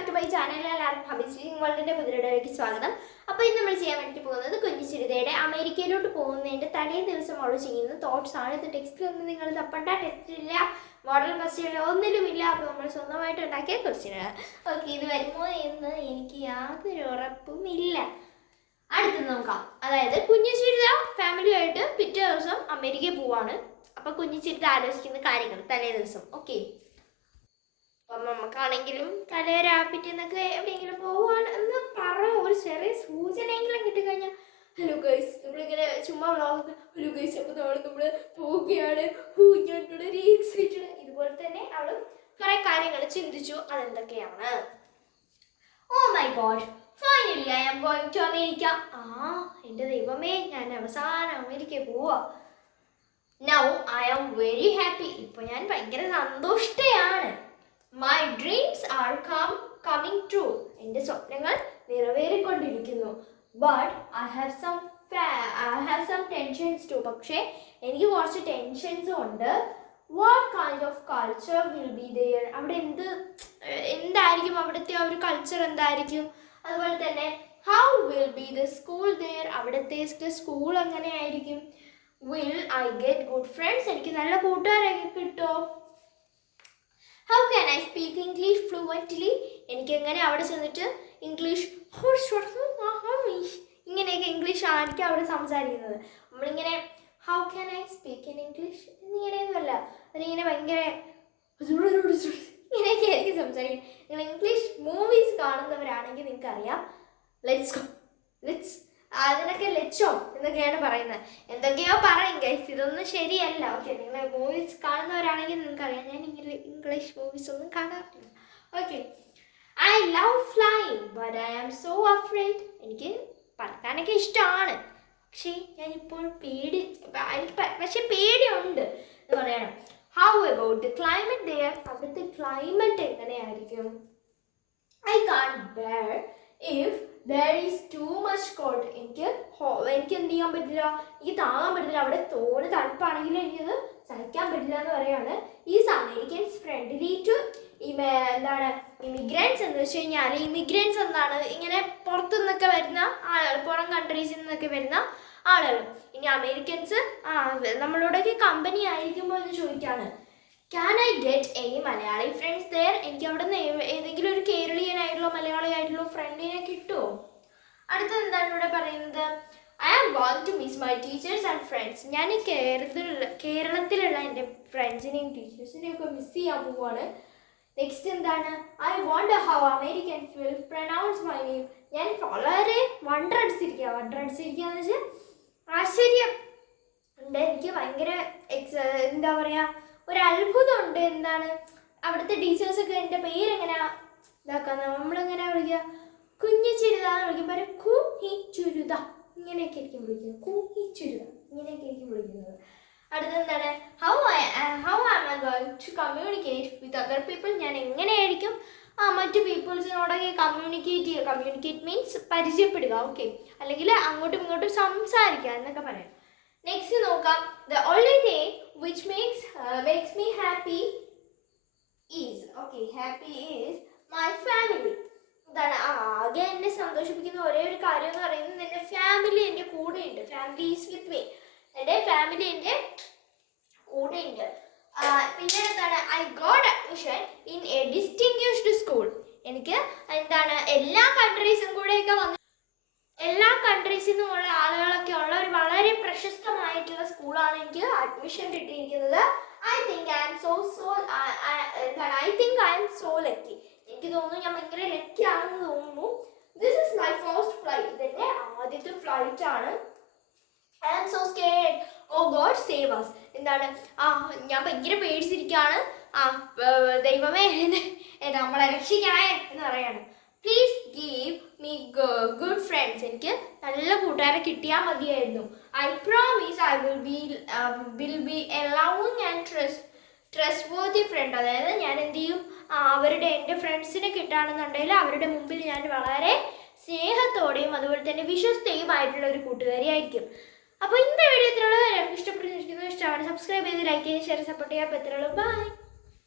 Back to my channel. എല്ലാവർക്കും ഹബീസ് വേൾഡിന്റെ പുതിയയിലേക്ക് സ്വാഗതം. അപ്പോൾ ഇന്ന് നമ്മൾ ചെയ്യാൻ വേണ്ടി പോകുന്നത് കുഞ്ഞിച്ചിരുതയുടെ അമേരിക്കയിലോട്ട് പോകുന്നതിന്റെ തലേ ദിവസം അവൾ ചെയ്യുന്ന തോട്ട്സ് ആണ്. ഇത് ടെക്സ്റ്റിലൊന്നും നിങ്ങൾ തപ്പണ്ട, ടെക്സ്റ്റില്ല, മോഡൽ ക്വസ്റ്റ്യൻ ഒന്നിലുമില്ല. അപ്പോൾ നമ്മൾ സ്വന്തമായിട്ട് ഉണ്ടാക്കിയ ക്വസ്റ്റ്യനാണ്. ഓക്കെ, ഇത് വരുമോ എന്ന് എനിക്ക് യാതൊരു ഉറപ്പും ഇല്ല. അടുത്ത് നോക്കാം. അതായത് കുഞ്ഞിച്ചിരുത ഫാമിലിയായിട്ട് പിറ്റേ ദിവസം അമേരിക്കയിൽ പോവാണ്. അപ്പോൾ കുഞ്ഞിച്ചിരുത ആലോചിക്കുന്ന കാര്യങ്ങൾ തലേ ദിവസം. ഓക്കെ, അപ്പം നമുക്കാണെങ്കിലും പിറ്റേന്നൊക്കെ എവിടെയെങ്കിലും പോവാണ് എന്ന് പറഞ്ഞ ഒരു ചെറിയ സൂചനയെങ്കിലും കിട്ടിക്കഴിഞ്ഞാൽ, ഹലോ ഗൈസ്, നമ്മളിങ്ങനെ ചുമ്മാ വ്ളോഗ്, ഹലോ ഗൈസ്, അപ്പോൾ നമ്മൾ പോവുകയാണ്, ഞാൻ വളരെ എക്സൈറ്റഡ്. ഇതുപോലെ തന്നെ അവൾ കുറേ കാര്യങ്ങൾ ചിന്തിച്ചു. അതെന്തൊക്കെയാണ്? Oh my God, finally I am going to America. എൻ്റെ ദൈവമേ, ഞാൻ അവസാനം അമേരിക്കയിൽ പോവാ. Now I am very happy. ഇപ്പോൾ ഞാൻ ഭയങ്കര സന്തുഷ്ടയാണ്. My dreams are coming true. എൻ്റെ സ്വപ്നങ്ങൾ നിറവേറിക്കൊണ്ടിരിക്കുന്നു. But I have some tensions too. പക്ഷേ എനിക്ക് കുറച്ച് ടെൻഷൻസും ഉണ്ട്. What kind of culture will be there? അവിടെ എന്തായിരിക്കും അവിടുത്തെ ആ ഒരു കൾച്ചർ എന്തായിരിക്കും? അതുപോലെ തന്നെ how will be the school there? അവിടുത്തെ സ്കൂൾ എങ്ങനെയായിരിക്കും? Will I get good friends? എനിക്ക് നല്ല കൂട്ടുകാരൊക്കെ കിട്ടുമോ? How can I speak English fluently? എനിക്ക് എങ്ങനെ അവിടെ ചെന്നിട്ട് ഇംഗ്ലീഷ് ഇങ്ങനെയൊക്കെ ഇംഗ്ലീഷ് ആയിരിക്കും അവിടെ സംസാരിക്കുന്നത്. നമ്മളിങ്ങനെ how can I speak in English എന്നിങ്ങനെയൊന്നുമല്ല, അതിനിങ്ങനെ ഭയങ്കര ഇങ്ങനെയൊക്കെ ആയിരിക്കും സംസാരിക്കുന്നത്. നിങ്ങൾ ഇംഗ്ലീഷ് മൂവീസ് കാണുന്നവരാണെങ്കിൽ നിങ്ങൾക്കറിയാം. ലെറ്റ്സ് അതിനൊക്കെ ലെച്ചോ എന്നൊക്കെയാണ് പറയുന്നത്. എന്തൊക്കെയോ പറയും ഗൈസ്, ഇതൊന്നും ശരിയല്ല. ഓക്കെ, നിങ്ങൾ മൂവീസ് കാണുന്നവരാണെങ്കിൽ നിങ്ങൾക്കറിയാം, ഞാൻ ഇങ്ങനെ ഇംഗ്ലീഷ് മൂവീസ് ഒന്നും കാണാറില്ല. Okay, I love flying but I am so afraid. എനിക്ക് പറക്കാനൊക്കെ ഇഷ്ടമാണ്, പക്ഷേ ഞാനിപ്പോൾ പക്ഷെ പേടിയുണ്ട് എന്ന് പറയണം. How about the climate there? അവിടുത്തെ ക്ലൈമറ്റ് എങ്ങനെയായിരിക്കും? I can't bear if there is too much cold. എനിക്ക് എന്ത് ചെയ്യാൻ പറ്റില്ല, എനിക്ക് താങ്ങാൻ പറ്റില്ല. അവിടെ തോട് തണുപ്പാണെങ്കിൽ എനിക്കത് സഹിക്കാൻ പറ്റില്ല എന്ന് പറയാണ്. Is Americans friendly to immigrants എന്ന് വെച്ച് കഴിഞ്ഞാൽ, ഇമിഗ്രൻസ് എന്താണ്? ഇങ്ങനെ പുറത്തു നിന്നൊക്കെ വരുന്ന ആളുകൾ, പുറം കൺട്രീസിൽ നിന്നൊക്കെ വരുന്ന ആളുകൾ. ഇനി അമേരിക്കൻസ് നമ്മളോടൊക്കെ കമ്പനി ആയിരിക്കുമ്പോൾ എന്ന് ചോദിക്കുകയാണ്. Can I get any Malayali friends there? എനിക്ക് അവിടെ നിന്ന് ഏതെങ്കിലും ഒരു കേരളീയനായിട്ടുള്ള മലയാളിയായിട്ടുള്ള ഫ്രണ്ടിനെ കിട്ടുമോ? അടുത്തത് എന്താണ് ഇവിടെ പറയുന്നത്? I am going to miss my teachers and friends. ഞാൻ കേരളത്തിലുള്ള എൻ്റെ ഫ്രണ്ട്സിനെയും ടീച്ചേഴ്സിനെയും ഒക്കെ മിസ് ചെയ്യാൻ പോവുകയാണ്. നെക്സ്റ്റ് എന്താണ്? I wonder how Americans will pronounce my name. ഞാൻ വളരെ വണ്ടറടിച്ചിരിക്കുക എന്ന് വെച്ചാൽ ആശ്ചര്യം ഉണ്ട്. എനിക്ക് ഭയങ്കര എന്താ പറയുക, ഒരു അത്ഭുതമുണ്ട്. എന്താണ് അവിടുത്തെ ടീച്ചേഴ്സൊക്കെ എൻ്റെ പേരെങ്ങനെയാ ഇതാക്കുന്നത്? നമ്മളെങ്ങനെയാ വിളിക്കുക? കുഞ്ഞിച്ചിരുതാന്ന് വിളിക്കുമ്പോൾ കുഞ്ഞിച്ചുരുത ഇങ്ങനെയൊക്കെ ആയിരിക്കും വിളിക്കുന്നത്. കുഞ്ഞിച്ചുരുത ഇങ്ങനെയൊക്കെ ആയിരിക്കും വിളിക്കുന്നത്. അടുത്തെന്താണ്? How am I going to communicate with other people? ഞാൻ എങ്ങനെയായിരിക്കും മറ്റു പീപ്പിൾസിനോടൊക്കെ കമ്മ്യൂണിക്കേറ്റ് ചെയ്യുക? കമ്മ്യൂണിക്കേറ്റ് മീൻസ് പരിചയപ്പെടുക. ഓക്കെ, അല്ലെങ്കിൽ അങ്ങോട്ടും ഇങ്ങോട്ടും സംസാരിക്കുക എന്നൊക്കെ പറയാം. നെക്സ്റ്റ് നോക്കാം. The only thing which makes me happy is my family. എന്താണ് ആകെ എന്നെ സന്തോഷിപ്പിക്കുന്ന ഒരേ ഒരു കാര്യം എന്ന് പറയുന്നത് എൻ്റെ ഫാമിലി എൻ്റെ കൂടെ ഉണ്ട്. Family is with me. എൻ്റെ ഫാമിലി എൻ്റെ കൂടെ ഉണ്ട്. പിന്നെ എന്താണ്? I got admission in A distinguished school. എനിക്ക് എന്താണ് എല്ലാ കൺട്രീസും കൂടെയൊക്കെ എല്ലാ കൺട്രീസിൽ നിന്നുള്ള ആളുകളൊക്കെ ഉള്ള ഒരു വളരെ പ്രശസ്തമായിട്ടുള്ള സ്കൂളാണ് എനിക്ക് അഡ്മിഷൻ കിട്ടിയിരിക്കുന്നത്. I think I am so lucky. എനിക്ക് തോന്നുന്നു ഞാൻ ഭയങ്കര ലക്കി ആണെന്ന് തോന്നുന്നു. This is my first flight. ഇതെൻ്റെ ആദ്യത്തെ ഫ്ലൈറ്റ് ആണ്. I am so scared. Oh God save us. എന്താണ്? ഞാൻ ഭയങ്കര പേടിച്ചിരിക്കുകയാണ്. ദൈവമേ നമ്മളെ രക്ഷിക്കണേ എന്ന് പറയാണ്. Please give me good friends. എനിക്ക് നല്ല കൂട്ടുകാരെ കിട്ടിയാൽ മതിയായിരുന്നു. I promise I will be a loving and trustworthy friend. അതായത് ഞാൻ എന്ത് ചെയ്യും, എൻ്റെ ഫ്രണ്ട്സിനെ കിട്ടുകയാണെന്നുണ്ടെങ്കിൽ അവരുടെ മുമ്പിൽ ഞാൻ വളരെ സ്നേഹത്തോടെയും അതുപോലെ തന്നെ വിശ്വസ്തയുമായിട്ടുള്ള ഒരു കൂട്ടുകാരിയായിരിക്കും. അപ്പോൾ ഇന്നത്തെ വീഡിയോ ഇത്രയുള്ളൂ. എല്ലാവർക്കും ഇഷ്ടപ്പെട്ടിരിക്കുന്നു. ഇഷ്ടമാണ് സബ്സ്ക്രൈബ് ചെയ്ത് ലൈക്ക് ചെയ്ത് ഷെയർ സപ്പോർട്ട് ചെയ്യാൻ. അപ്പോൾ ഇത്രയുള്ളൂ. ബൈ.